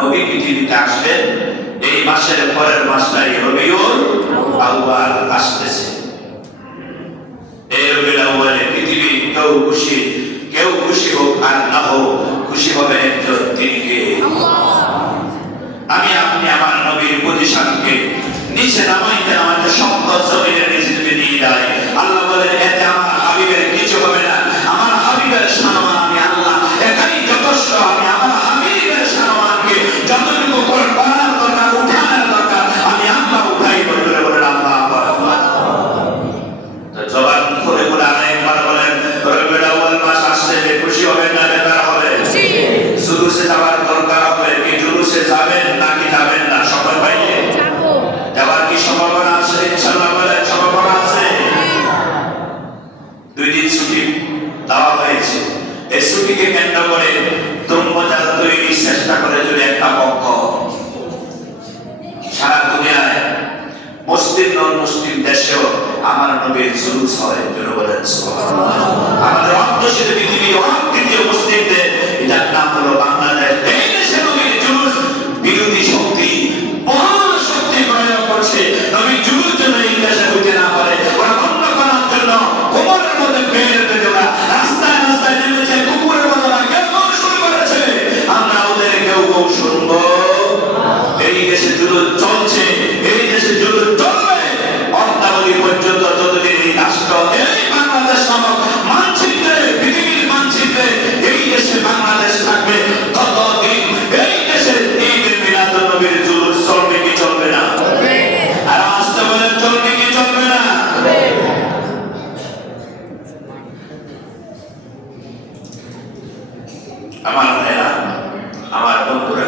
নবী পৃথিবীতে আসবেন এই মাসের পরের মাসটাই রবিউল আউয়াল আসতেছে। এই রবিউল আউয়ালে পৃথিবী কেউ খুশি হোক আর না হোক, খুশি হবে একজন, তিনি কে? আমি আপনি আমার নবীর পজিশনকে নিচে নামাইতে নামাইতে সম্পদ জমিনের নিচে যদি নিয়ে যায়, আল্লাহ বলেন এতে আমার হাবিবের কিছু হবে না। আমার হাবিবের সম্মান আমি আল্লাহ একাই যথেষ্ট। আমি আমার হাবিবের সম্মানকে যতটুকু করবার দরকার, উঠানোর দরকার, আমি আল্লাহ উঠাই বলে বলেন আল্লাহ আকবার। তো জবান খুলে বলে আরেকবার বলেন রবিউল আউয়াল মাস আসছে, খুশি হবেন না বেজার হবেন? জুলুসে যাওয়ার দরকার হবে কি? জুলুসে যাবেন নাকি যাবেন না? সবাই পাইলে যাওয়ার কি সম্ভাবনা আছে? ইনশাআল্লাহ বলেন সম্ভাবনা আছে। 2 দিন ছুটি দেওয়া হয়েছে। এই ছুটিকে কেন্দ্র করে তুমবাজার তৈরির চেষ্টা করে যদি একটা পক্ষ সারা দুনিয়ায় মুসলিম নন মুসলিম দেশেও আমার নবীর জুলুস হয়, জোরে বলেন সুবহানাল্লাহ। আমাদের অধ্যুষিত পৃথিবীর তৃতীয় মুসলিমদের এটার নাম হলো বাংলাদেশ। এই দেশে নবীর জুলুস বিরোধী শক্তি মহাশক্তি প্রয়োগ করছে। নবীর জুলুস যেন এই দেশে হইতে না পারে, ওরা বন্ধ করার জন্য কোমরের মধ্যে বের বেঁধে ওরা রাস্তায় রাস্তায় নেমেছে, কুকুরের মতো কেউ শুরু করেছে। আমরা ওদের কেউ শুনবো? এই দেশে জুলুস চলছে, এই দেশে জুলুস চলবে অদ্যাবধি পর্যন্ত, যতদিন এই রাষ্ট্র এই বাংলাদেশ নামক মানচিত্রে, পৃথিবীর মানচিত্রে এই দেশে বাংলাদেশ থাকবে, ততদিন এই দেশে ঈদে মিলাদুন নবীর জুলুস চলবে কি চলবে না? আর আসতে বলে চলবে কি চলবে না? আমার ভাইরা, আমার বন্ধুরা,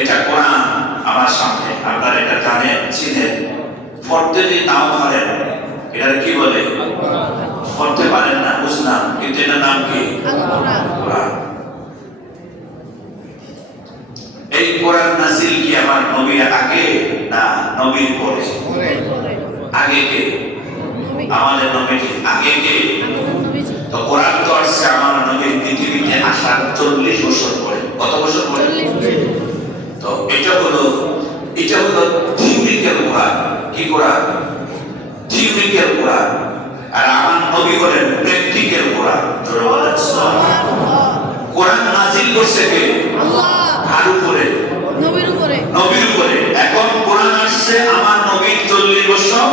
এটা কোরআন আমার সামনে, আপনারা এটা জানেন, চিনেন, পড়তে যদি নাও পারেন, এটা কি বলে? পড়তে পারেন না, বুঝলাম, কিন্তু এটার নাম কি? কোরআন। এই কোরআন নাযিল কি আমার নবীর আগে না নবীর পরে? আগে কে? আমাদের নবীর আগে কে? তো কোরআন তো আসছে আমার নবীর পৃথিবীতে আসার 40 বছর পরে। কত বছর পরে? তো এটা হলো থিওরিক্যাল কোরআন। কি কোরআন? থিওরিক্যাল কোরআন। আর আমার নবী হলেন প্র্যাকটিক্যাল কোরআন। কোরআন নাযিল করছে কে? আল্লাহ। কার উপরে? নবীর উপরে। নবীর উপরে। এখন কোরআন আসছে আমার নবীর 40 বছর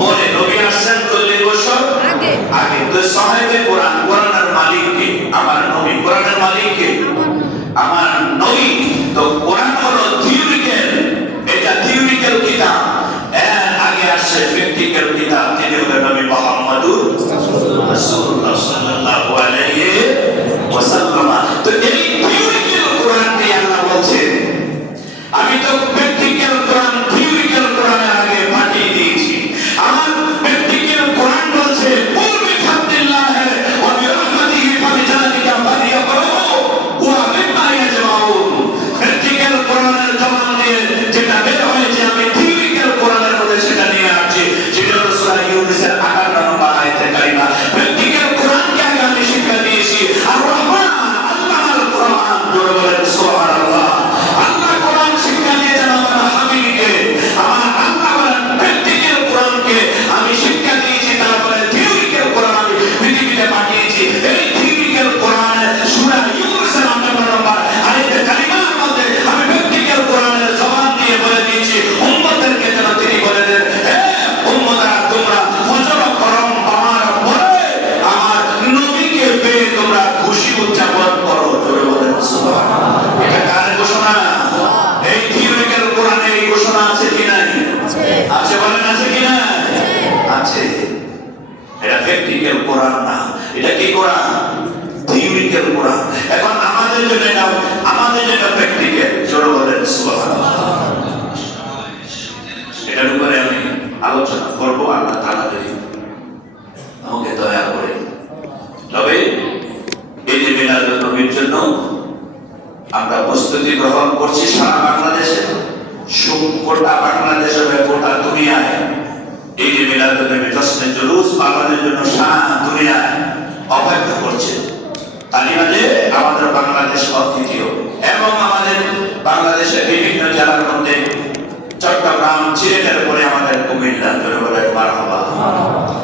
পরে, নবী আসছেন 40 বছর আগে। তো সাহেবে কোরআন, কোরআনের মালিক কে? আমার নবী। কোরআনের মালিক কে? আমার নবী। তো কোরআন হলো থিওরিক্যাল, এটা থিওরিক্যাল কিতাব। এর আগে আসছে প্র্যাকটিক্যাল কিতাব, তিনি হলেন নবী মুহাম্মদুর রাসূলুল্লাহ সাল্লাল্লাহু আলাইহি ওয়াসাল্লাম। তো এই থিওরিক্যাল কোরআনটি আল্লাহ বলছেন, আমি তো প্র্যাকটিক্যাল কোরআন থিওরিক্যাল কোরআনের আগে পাঠিয়ে দিয়েছি। আমার প্র্যাকটিক্যাল কোরআন বলছে কুল বিফাদিল্লাহ ওয়া বিরহমাতিহি ফাবিযালিকা ফালিয়াফরাহু ওয়া মিম্মা ইয়াজমাউন। প্র্যাকটিক্যাল কোরআনের জবান দিয়ে যেটা বের হয়েছে, আমি থিওরিক্যাল কোরআনের মধ্যে সেটা নিয়ে আসছি। সেটা হলো সূরা ইউনূসের 58 নম্বর আয়াতে কারিমা। প্র্যাকটিক্যাল কোরআনকে আগে আমি শিক্ষা দিয়েছি। আর রহমান আল্লামাল কোরআন, জোরে বলেন সুবহানাল্লাহ। আল্লাহ কোরআন শিক্ষা দিয়েছেন আমার হাবিবকে। আমার আল্লাহ বলেন প্র্যাকটিক্যাল কোরআনকে আমি শিক্ষা দিয়েছি, তারপরে থিওরিক্যাল কোরআন আমি পৃথিবীতে পাঠিয়েছি। এই থিওরিক্যাল কোরআনের সূরা ইউনূসের 58 নম্বর আয়াতে কারিমার মধ্যে আমি প্র্যাকটিক্যাল কোরআনের জবান দিয়ে বলে দিয়েছি, উম্মতদেরকে যেন তিনি বলে দেন, হে উম্মতরা, তোমরা ফজর করম পাওয়ার পরে আমার নবীকে পেয়ে তোমরা খুশি উদযাপন করো। জোরে বলেন সুবহানাল্লাহ। এটা কার ঘোষণা? এই থিওরিক্যাল কোরআনে এই ঘোষণা আছে কি নাই? আছে। বলেন আছে কি না? আছে। এটা প্র্যাকটিক্যাল কোরআন না, এটা কি কোরআন? থিওরিক্যাল কোরআন। এখন আমাদের জন্য এটা, আমাদের জন্য প্র্যাকটিক্যাল। জোরে বলেন সুবহানাল্লাহ। এটার উপরে আমি আলোচনা করব, আল্লাহ তাআলা যদি আমাকে দয়া করে। তবে এই যে মিলাদুন নবীর জন্য আমরা প্রস্তুতি গ্রহণ করছি সারা বাংলাদেশে, গোটা বাংলাদেশে, গোটা দুনিয়ায় এই যে মিলাদুন নবী জশ্নে জুলুস পালনের জন্য সারা দুনিয়ায় অপেক্ষা করছে। তারই মাঝে আমাদের বাংলাদেশ অতিথি মধ্যে চট্টগ্রাম সিলেটের পরে আমাদের